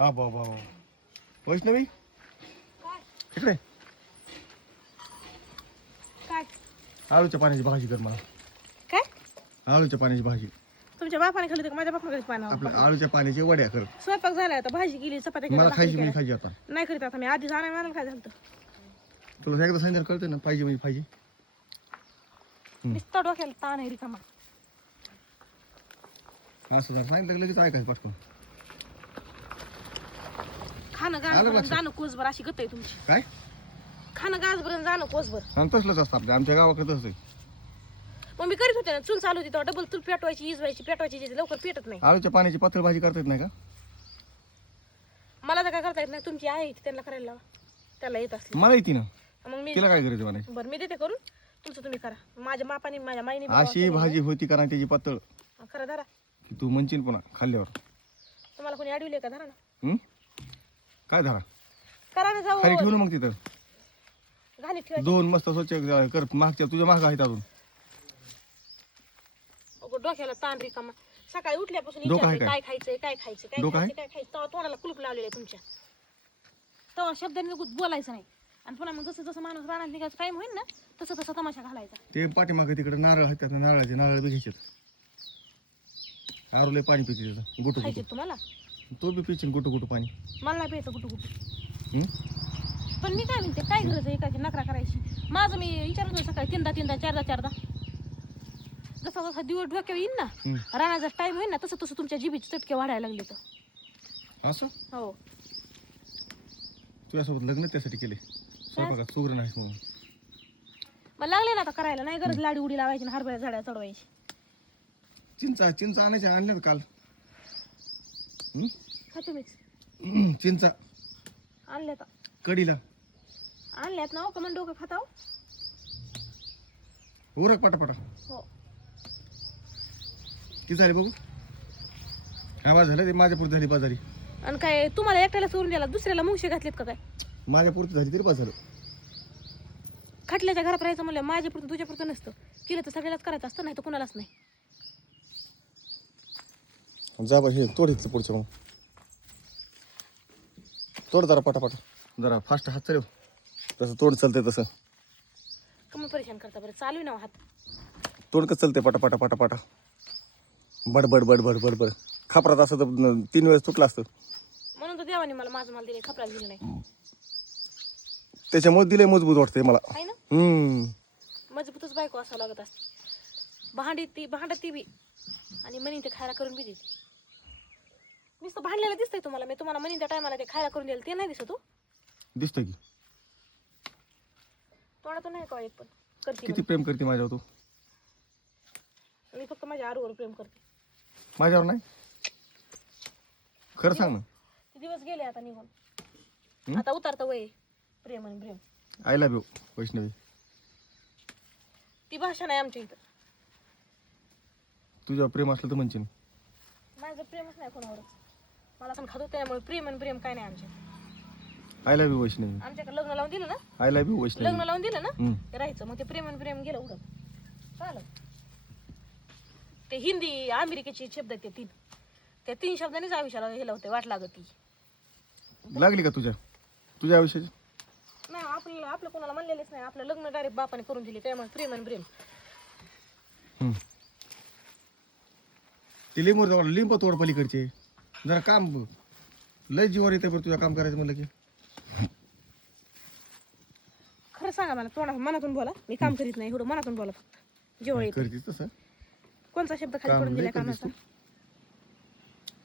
हा बाबा वैष्णवी इकडे काय आळूच्या पाण्याची भाजी कर मला. काय आळूच्या पाण्याची भाजी. तुमच्या बापाने खाल्ली तर माझ्या बापाने पाणी आपल्या आळूच्या पाण्याची वड्या कर. स्वयंपाक झाला आता भाजी केली चपात्या मला केल्या, खायची भाकरी म्हणजे केल्या. खायची आता. नाही करीत आता मी आधी जाणार मला काय झालं तुला एकदा सांगितलं कळतं ना पाहिजे म्हणजे पाहिजे. नुसतं डोक्याला ताण आहे रिकामा. असं जर सांगितलं की लगेच ऐकायचं पटकन. खाणं आलं गाजभरून लक्षात. जाणं कोसभर अशी गत आहे तुमची. काय खाणं गाजभरून जाणं कोसभर. आणि तसलंच असतं आपल्या आमच्या गावाकडे तसंच आहे. मग मी करीत होते ना चूल चालू होती तेव्हा डबल चूल पेटवायची इजवायची पेटवायची लवकर पेटत नाही. आळूच्या पाण्याची पातळ भाजी करता येत नाही का? मला तर काय करता येत नाही. तुमची आहे ती त्यांना करायला लावा. त्याला येत असली मला येते ना. मग मी तिला काय करायचं म्हणायचं. बरं मी देते करून तुमचं तुम्ही करा. माझ्या मापाने माझ्या माईने बी अशी केली भाजी होती का नाही त्याची पातळ ना. करा धरा. की तू म्हणशील पुन्हा खाल्ल्यावर. तुम्हाला कोणी अडविले का धरा ना. हम्म? काय धरा करा ना जाऊ खाली ठेवू ना मग तिथं. घाली ठेवा. दोन मस्त स्वच्छ कर. मागच्या तुझ्या मागं आहेत अजून. डोक्याला ताण रिकामा. सकाळी उठल्यापासून डोकं आहे विचारते काय? काय खायचंय काय खायचं काय डोकं आहे? खायचं काय खायचं तेव्हा तोंडाला कुलूप लावलेलं आहे तुमच्या. तेव्हा शब्दांनी बोलायचं नाही. आणि पुन्हा मग जसं जसं माणूस राहणार निघायचं टाइम होईल ना तसं तसं तमाशा घालायचा. ते पाठीमागे तिकडे नारळ आहेत त्यात नारळाचे नारळ बी घ्यायचे. आरोले पाणी पिते त्याचं गुटू खायचे गुटू. तुम्हाला. तो बी पिचिन गुटू गुटू पाणी. मला नाही प्यायचं कुठं कुठं. हम्म? पण मी काय म्हणते काय गरज आहे एकाची नकरा करायची. माझं मी विचारत होते सकाळी तीनदा तीनदा चारदा चारदा. जसा जसा दिवस डोक्यावर येईल ना राहण्याचा टाइम होईल ना तसं तसं तुमच्या जिभीचे चटके वाढायला लागले तर. असं हो तुझ्यासोबत लग्न त्यासाठी केले स्वयंपाकात सुग्र नाही म्हणून. मग लागले ना आता करायला. नाही गरज लाडी उडी लावायची ना हरभऱ्या झाड्या चढवायची. चिंचा आणायच्या आणल्यात काल. खा तुम्हीच. चिंचा आणल्यात कढीला आणल्यात ना. का मग डोकं खाताव. उरक पटापटा. हो किती झाली बघू. हा बा झालं ते माझ्या पुरती झाली बाजारी. आणि काय तुम्हाला एकट्याला सोडून द्यायला दुसऱ्याला मुंगशे घातलेत का काय. माझ्या पुरती झाली तरी बस झालं. खटल्याच्या घरात राहायचं म्हणलं माझ्या पुरतं तुझ्या पुरतं नसतं. केलं तर सगळ्यालाच करायचं असतं नाही तर कुणालाच नाही. जा बा हे तोडीचं पुढचं मग तोड जरा पटापट. जरा फास्ट हात चालव तसं तोड चालते तसं. कमी परेशान करता बरं. चालू आहे ना हात. तोड कसं चालते पटापटा पटापटा. बडबड बडबड बडबड. खापरात असं तर 3 वेळेस तुटलं असतं. म्हणून तर देवाने मला माझं मला दिले खपराला दिलं नाही. त्याच्यामुळे दिले मजबूत वाटते मला. आहे ना मजबूतच बायको असावं लागत असते. भांडत ती बी आणि म्हणी ते खायला करून बी देते. नुसतं भांडलेलं दिसतंय तुम्हाला. मी तुम्हाला म्हणी त्या टायमाला ते खायला करून दिलं ते नाही दिसत. दिसतं की तोंडातून नाही का एक पण करते किती प्रेम करते माझ्यावर तू. मी फक्त माझ्या आरूवर प्रेम करते. माझ्यावर नाही खरं सांग ना. ते दिवस गेले आता निघून. आता उतरतं वय प्रेम आणि प्रेम. I love you Vaishnavi. ती भाषा नाही आमच्या इथं. तुझ्यावर प्रेम असलं तर म्हणशील. माझं प्रेमच नाही कोणावरच. मला पण खातो त्यामुळे प्रेम आणि प्रेम काय नाही आमच्या. I love you Vaishnavi. आमच्याकडे लग्न लावून दिलं ना. I love you Vaishnavi. लग्न लावून दिलं ना ते राहायचं. मग ते प्रेम आणि प्रेम गेलं उडत. चालेल. ते हिंदी अमेरिकेचे शब्द आहेत ते 3. त्या 3 शब्दांनीच आयुष्याला हे लावते वाट लागत ती. लागली का तुझ्या आयुष्याची. नाही आपलं कोणाला म्हणलेलेच नाही. आपलं लग्न डायरेक्ट बापाने करून दिले त्यामुळे प्रेम आणि प्रेम. ते लिंबू तोड लिंब तोड पलीकडचे जरा काम बघ. लय जीवावर येते बरं तुझं काम करायचं म्हणलं की. खरं सांगा मला मनातून बोला. मी काम करीत नाही एवढं मनातून बोला फक्त. जेव्हा येते करतीस तसं. कोणता शब्द खाली काम पडून लय दिला करतीस कामाचा.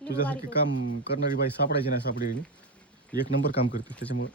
तुझ्यासारखी काम करणारी बाई सापडायची नाही सापडेली. 1 नंबर काम करते त्याच्यामुळे